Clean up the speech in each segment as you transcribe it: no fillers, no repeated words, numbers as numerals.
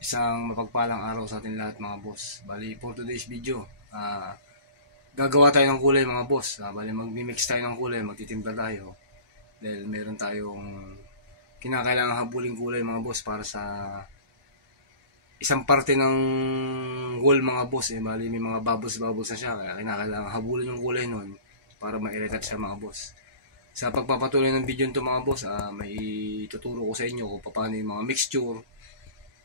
Isang mapagpalang araw sa atin lahat mga boss. Bali, for today's video, gagawa tayo ng kulay mga boss. Bali, mag-mix tayo ng kulay, magtitimpla tayo. Dahil meron tayong kinakailangan habuling kulay mga boss para sa isang parte ng wall mga boss. Bali, may mga bubbles na siya, kaya kinakailangan habulin yung kulay nun para ma-irritate siya mga boss. Sa pagpapatuloy ng video nito mga boss, may tuturo ko sa inyo kung paano yung mga mixture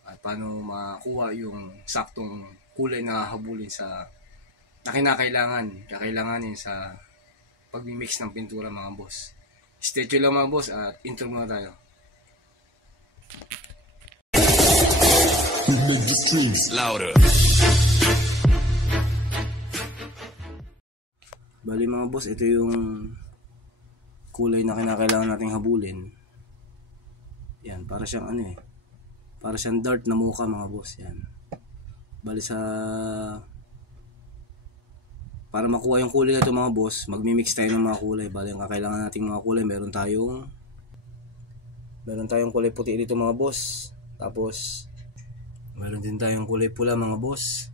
at paano makuha yung saktong kulay na habulin sa na kakailanganin sa pag-mix ng pintura mga boss. Stay tuned lang mga boss at intro muna tayo. Louder. Bali mga boss, ito yung kulay na kinakailangan nating habulin. Yan, para siyang para siyang dart na mukha mga boss. Yan. Bali para makuha yung kulay na ito mga boss, magmi-mix tayo ng mga kulay. Bali ang kakailangan nating mga kulay, meron tayong kulay puti dito mga boss. Tapos meron din tayong kulay pula mga boss.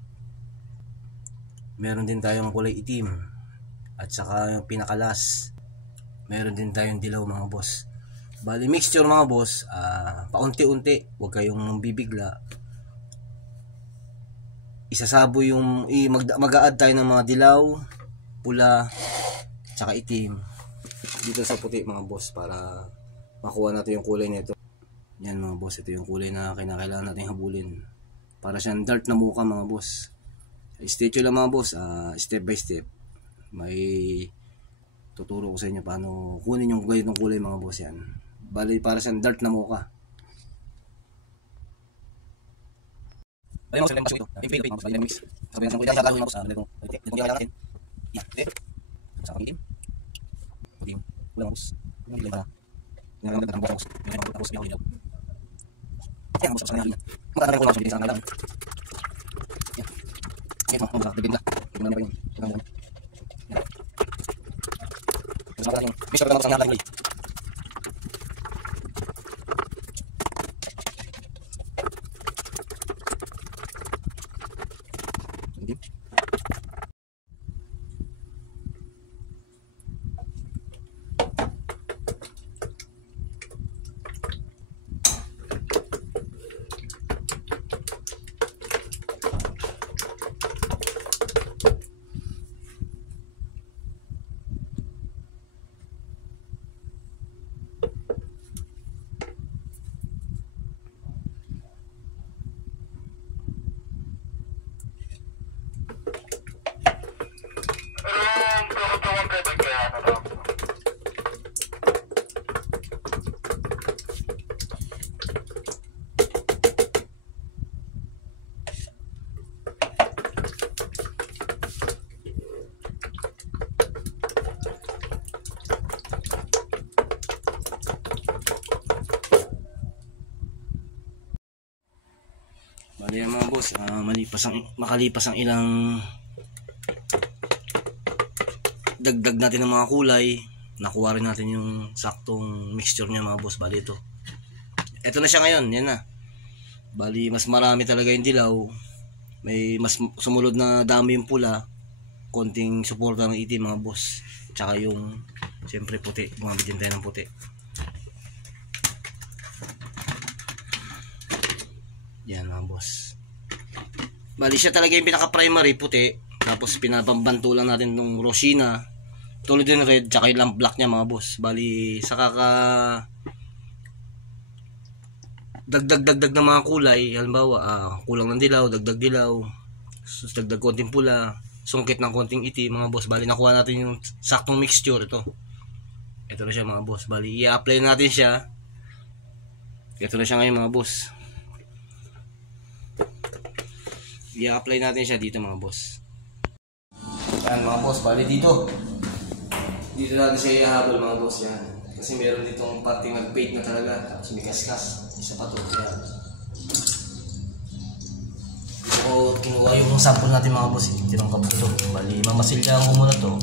Meron din tayong kulay itim. At saka yung pinakalas, meron din tayong dilaw mga boss. Bali mixture mga boss, paunti-unti, huwag kayong bibigla. Isasabo yung mag-a-add tayo ng mga dilaw, pula, tsaka itim dito sa puti mga boss para makuha natin yung kulay nito. Yan mga boss, ito yung kulay na kinakailangan natin habulin. Para siyang dart na mukha mga boss. Stay tuned lang mga boss, step by step. May tuturo ko sa inyo paano kunin yung ganitong kulay mga boss yan. Bali para siyang dart na mukha. Bali mo sila yung ito. Yung fail mga boss, bali na mix. Sabi natin kung ilang gagawin mga boss, itong kaya natin. Yan, okay. Saka itim. Itim. Wala mga boss. Yung ilang pala. Yung ilang gagawin mga boss. Yung ilang boss, yung ilang. Yan mga boss, sa kanya. Magkakaroon ko lang sa kanya. Yan. Yan mga boss, bigyan na. Bigyan na yung yan. Terus apa yang bisa kita lakukan lagi? Bali yan mga boss, makalipas ang ilang dagdag natin ng mga kulay, nakuha rin natin yung saktong mixture niya mga boss. Bali ito na siya ngayon, yan na. Bali mas marami talaga yung dilaw, may mas sumunod na dami yung pula, konting suporta ng itim mga boss, tsaka yung siyempre puti, gumamit din tayo ng puti. Yan mga boss. Bali siya talaga yung pinaka primary puti, tapos pinapambanto lang natin ng rosina, tulad din red, tsaka yung black niya mga boss. Bali sa dagdag ng mga kulay, halimbawa kulang ng dilaw, dagdag dilaw, dagdag konting pula, sungkit ng konting itim mga boss. Bali nakuha natin yung saktong mixture. Ito na siya mga boss. Bali i-apply natin siya. Ito na siya ngayon mga boss. I-apply natin siya dito mga boss. Yan mga boss, bali dito natin siya ihahabol mga boss. Yan, kasi meron ditong parting nag-fade na talaga, tapos may kaskas, isa pa to. Yan, dito ko kinuha yung sample natin mga boss. Tinangkap ko to. Bali mamasilya ko muna to,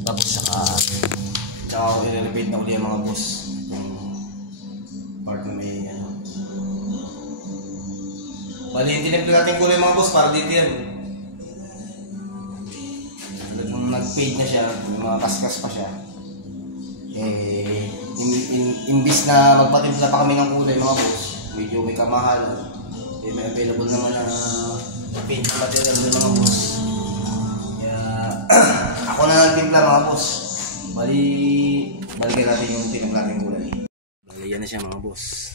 tapos saka ako i-repeat na uli mga boss yung part na may Bali, yung tinipla natin kulay mga boss, para dito yan. Talagang nag-fade na siya, may mga kaskas pa siya. Eh, imbis na magpatimpla pa kami ng kulay mga boss, medyo may kamahalan. Eh, may available naman na paint material din mga boss. Kaya, ako na nagtimpla mga boss. Balikan natin yung tinimpla natin kulay. Bali, yan na siya mga boss.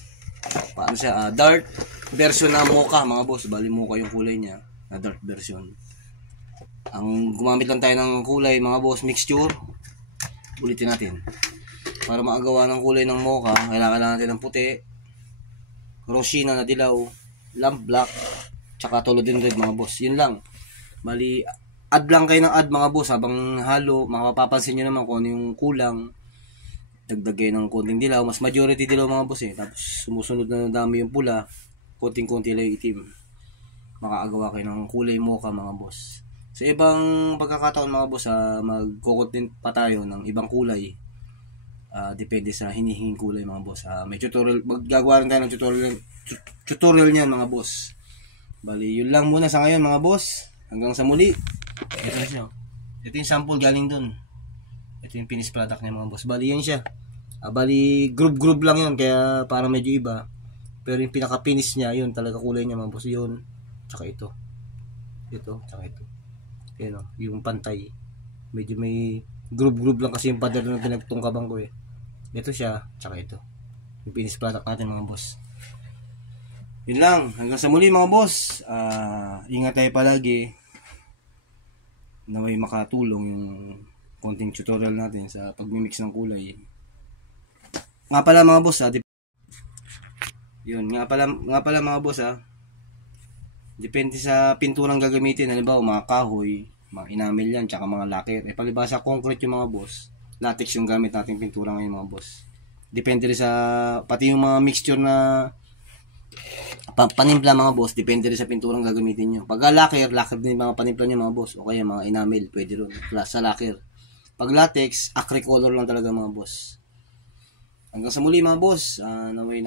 Paano siya? Dark version na mocha mga boss. Bali mocha yung kulay niya na dark version. Ang gumamit lang tayo ng kulay mga boss, mixture. Ulitin natin. Para makagawa ng kulay ng mocha, kailangan natin ng puti, rosina na dilaw, lamp black, tsaka tolodin red mga boss. Yun lang. Bali, add lang kayo ng add mga boss habang halo. Makapapansin nyo naman kung ano yung kulang. Dagdag kayo ng konting dilaw. Mas majority dilaw mga boss eh. Tapos sumusunod na dami yung pula. Konting-konti lang yung itim. Makakagawa kayo ng kulay mocha mga boss. Sa ibang pagkakataon mga boss, magkukontent pa tayo ng ibang kulay. Depende sa hinihinging kulay mga boss. May tutorial, maggagawa rin tayo ng tutorial niyan mga boss. Bali, yun lang muna sa ngayon mga boss. Hanggang sa muli. Ito na siya. Ito yung sample galing dun. Ito yung finished product niya mga boss. Bali, yan siya. Bali, group lang yun. Kaya para medyo iba. Pero yung pinaka-finish niya, yun talaga kulay niya mga boss. Yun. Tsaka ito. Ito. Tsaka ito. Yan o. Yung pantay. Medyo may group lang kasi yung pader na pinagtungkabang ko eh. Ito siya. Tsaka ito. Yung finished product natin mga boss. Yun lang. Hanggang sa muli mga boss. Ingat tayo palagi. Na may makatulong yung konting tutorial natin sa pagmimix ng kulay. Nga pala mga boss yun, nga pala mga boss depende sa pinturang gagamitin. Halimbawa mga kahoy, mga enamel yan, tsaka mga lacquer. Palibasa concrete yung mga boss, latex yung gamit nating pintura ngayon mga boss. Depende rin sa, pati yung mga mixture na panimpla mga boss, depende rin sa pinturang gagamitin nyo. Pag lacquer din mga panimpla nyo mga boss, o kaya mga enamel, pwede rin sa lacquer. Pag latex, acrycolor lang talaga mga boss. Hanggang sa muli mga boss, naway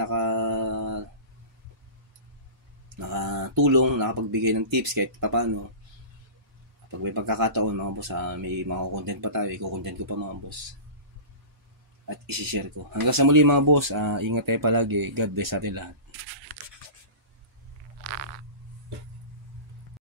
nakatulong, nakapagbigay ng tips kahit paano. Pag may pagkakataon mga boss, may mga content pa tayo, i-content ko pa mga boss. At isi-share ko. Hanggang sa muli mga boss, ingat tayo palagi. God bless sa atin lahat.